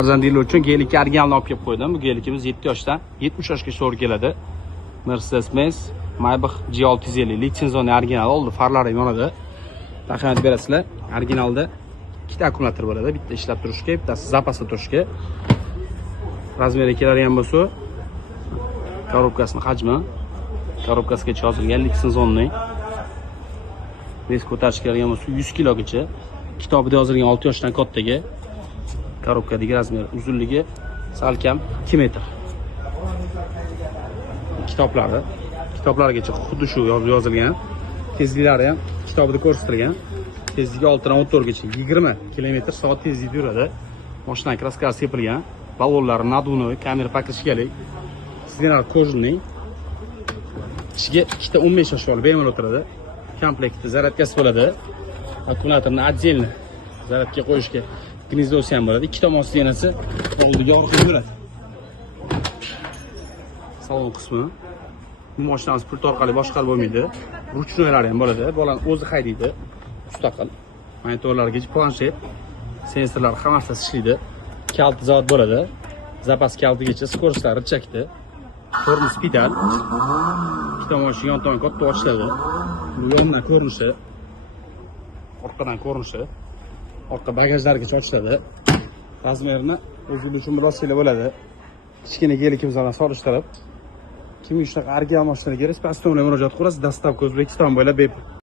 Farzandinglar uchun gelikka originalni olib kelib qo'ydim. Bu gelikimiz 7 yoshdan 70 yoshgacha to'g'ri keladi. Mercedes-Benz Maybach G650 litsenziyali original oldi. Farlari ham yonadi. Taxminat berasizlar. Originalda ikkita akkumulyator bo'ladi. Bitta ishlab turishga, bittasi zapasda turishga. Razmeri keladigan bo'lsa, korobkasining hajmi, korobkasigacha yozilgan litsenziyali. Vес ko'tarish keladigan bo'lsa 100 kilogacha. Kitobida yozilgan 6 yoshdan kattaga. Korobkadagi razmer uzunligi salkam 2 metr. Kitoblargacha xuddi shu yozilgan. Tezliklari ham kitobida ko'rsatilgan. Tezligi 6 dan 14 gacha 20 km/soat tezlikda yuradi. Mashina kraskasi sepilgan. Balonlari naduniy, kamera pakrishkali. Sizlar kojniy. Ichiga ikkita 15 yosh bola bemalol o'tiradi. Komplektda zaryadkasi bo'ladi. Akkumulyatorni отдельно zaryadga qo'yishga gnezdosi ham bo'ladi. Ikki tomon stenasi oldiga yorqin bo'ladi. Salon qismi. Bu mashinamiz pult orqali boshqarib bo'lmaydi. Ruchnoylari ham bo'ladi. Bolani o'zi haydaydi. Mustaqil. Monitorlargacha planshet, sensorlar hammasi ishlaydi. Kalt zavod bo'ladi. Zapas kaltigacha skorochlar chakdi. Tormoz pedal. Ikkita mashina yon tomon katta ochiladi. Bu yondan ko'rinishi. Orqadan ko'rinishi. Orqa bagajlargacha ochiladi. Razmerini o'zi uchun munosib bo'ladi. Kichkina gelikimiz bilan solishtirib, kim shunaqa original mashinaga kerak, pastomga murojaat qilasiz, Dastavka O'zbekiston bo'ylab bepul.